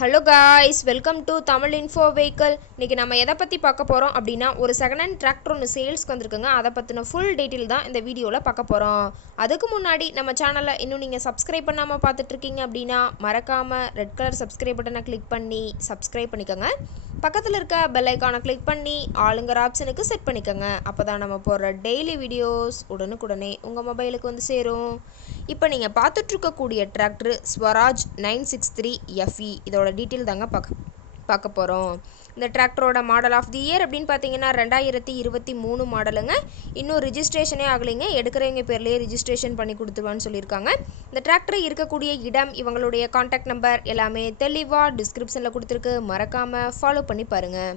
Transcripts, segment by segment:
Hello guys, welcome to Tamil info vehicle. இன்றைக்கி நம்ம எதை பற்றி பார்க்க போகிறோம் அப்படின்னா, ஒரு செகண்ட் ஹேண்ட் டிராக்டர் ஒன்று சேல்ஸ்க்கு வந்திருக்குங்க. அதை பற்றின ஃபுல் டீட்டெயில் தான் இந்த வீடியோவில் பார்க்க போகிறோம். அதுக்கு முன்னாடி நம்ம சேனலை இன்னும் நீங்கள் சப்ஸ்கிரைப் பண்ணாமல் பார்த்துட்ருக்கீங்க அப்படின்னா மறக்காமல் ரெட் கலர் சப்ஸ்கிரைப் பட்டனை கிளிக் பண்ணி சப்ஸ்கிரைப் பண்ணிக்கோங்க. பக்கத்தில் இருக்க பெல் ஐக்கானை கிளிக் பண்ணி ஆளுங்கிற ஆப்ஷனுக்கு செட் பண்ணிக்கோங்க. அப்போ தான் நம்ம போடுற டெய்லி வீடியோஸ் உடனுக்குடனே உங்கள் மொபைலுக்கு வந்து சேரும். இப்போ நீங்கள் பார்த்துட்ருக்கக்கூடிய டிராக்டர் ஸ்வராஜ் 963 FE. இதோட டீட்டெயில் தாங்க பார்க்க போகிறோம். இந்த டிராக்டரோட மாடல் ஆஃப் தி இயர் அப்படின்னு பார்த்தீங்கன்னா 2023 மாடலுங்க. இன்னும் ரிஜிஸ்ட்ரேஷனே ஆகலைங்க. எடுக்கிறவங்க பேர்லேயே ரிஜிஸ்ட்ரேஷன் பண்ணி கொடுத்துருவான்னு சொல்லியிருக்காங்க. இந்த டிராக்டர் இருக்கக்கூடிய இடம், இவங்களுடைய காண்டாக்ட் நம்பர் எல்லாமே தெளிவாக டிஸ்கிரிப்ஷனில் கொடுத்துருக்கு. மறக்காமல் ஃபாலோ பண்ணி பாருங்கள்.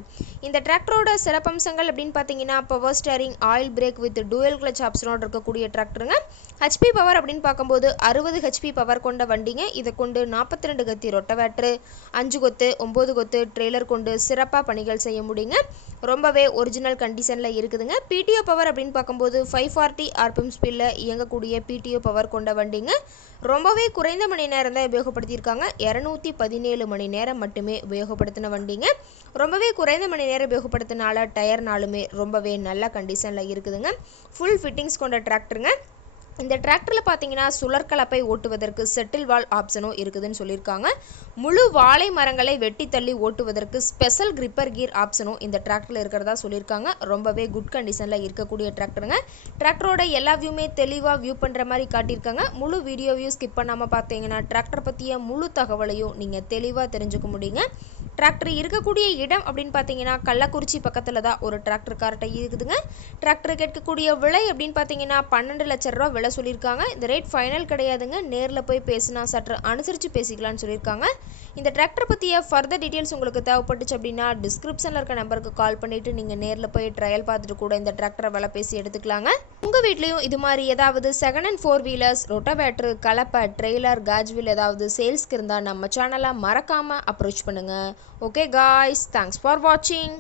இந்த டிராக்டரோட சிறப்பம்சங்கள் அப்படின்னு பார்த்தீங்கன்னா, power steering, oil brake with dual clutch ஆப்ஷனோடு இருக்கக்கூடிய டிராக்டருங்க. ஹெச்பி பவர் அப்படின்னு பார்க்கும்போது 60 ஹெச்பி பவர் கொண்ட வண்டிங்க. இதை கொண்டு 42 கத்தி ரொட்டவேட்ரு, 5 கொத்து 9 கொத்து ட்ரெய்லர் கொண்டு சிறப்பாக பணிகள் செய்ய முடியுங்க. ரொம்பவே ஒரிஜினல் கண்டிஷனில் இருக்குதுங்க. பிடிஓ பவர் அப்படின்னு பார்க்கும்போது 540 RPM ஸ்பீடில் இயங்கக்கூடிய பிடிஓ பவர் கொண்ட வண்டிங்க. ரொம்பவே குறைந்த மணி நேரம் தான் உபயோகப்படுத்தியிருக்காங்க. 217 மணி நேரம் மட்டுமே உபயோகப்படுத்தின வண்டிங்க. ரொம்பவே குறைந்த மணி நேரம் உபயோகப்படுத்தினால டயர்னாலுமே ரொம்பவே நல்ல கண்டிஷனில் இருக்குதுங்க. ஃபுல் ஃபிட்டிங்ஸ் கொண்ட டிராக்டருங்க. இந்த டிராக்டரில் பார்த்தீங்கன்னா சுழற்கலப்பை ஓட்டுவதற்கு செட்டில் வால் ஆப்ஷனும் இருக்குதுன்னு சொல்லியிருக்காங்க. முழு வாழை மரங்களை வெட்டி தள்ளி ஓட்டுவதற்கு ஸ்பெஷல் கிரிப்பர் கீர் ஆப்ஷனும் இந்த டிராக்டரில் இருக்கிறதா சொல்லியிருக்காங்க. ரொம்பவே குட் கண்டிஷனில் இருக்கக்கூடிய டிராக்டருங்க. டிராக்டரோட எல்லா வியூமே தெளிவாக வியூ பண்ணுற மாதிரி காட்டியிருக்காங்க. முழு வீடியோவையும் ஸ்கிப் பண்ணாமல் பார்த்தீங்கன்னா டிராக்டர் பற்றிய முழு தகவலையும் நீங்கள் தெளிவாக தெரிஞ்சுக்க முடியுங்க. டிராக்டர் இருக்கக்கூடிய இடம் அப்படின்னு பார்த்தீங்கன்னா கள்ளக்குறிச்சி பக்கத்தில் தான் ஒரு டிராக்டர் கார்ட்டை இருக்குதுங்க. டிராக்டர் கேட்கக்கூடிய விலை அப்படின்னு பார்த்தீங்கன்னா 12 லட்சம் ரூபா விலை சொல்லியிருக்காங்க. இந்த ரேட் ஃபைனல் கிடையாதுங்க. நேரில் போய் பேசினா சற்று அனுசரித்து பேசிக்கலாம்னு சொல்லியிருக்காங்க. இந்த டிராக்டர் பற்றிய ஃபர்தர் டீட்டெயில்ஸ் உங்களுக்கு தேவைப்பட்டுச்சு அப்படின்னா டிஸ்கிரிப்ஷனில் இருக்க நம்பருக்கு கால் பண்ணிவிட்டு நீங்கள் நேரில் போய் ட்ரையல் பார்த்துட்டு கூட இந்த டிராக்டரை விலை பேசி எடுத்துக்கலாங்க. உங்கள் வீட்லேயும் இது மாதிரி ஏதாவது செகண்ட் ஹேண்ட் 4 வீலர்ஸ், ரொட்டவேட்ரு, கலப்பை, ட்ரெய்லர், காஜ்வில் ஏதாவது சேல்ஸ்க்கு இருந்தால் நம்ம சேனலை மறக்காமல் அப்ரோச் பண்ணுங்கள். ஓகே காய்ஸ், தேங்க்ஸ் ஃபார் வாட்சிங்.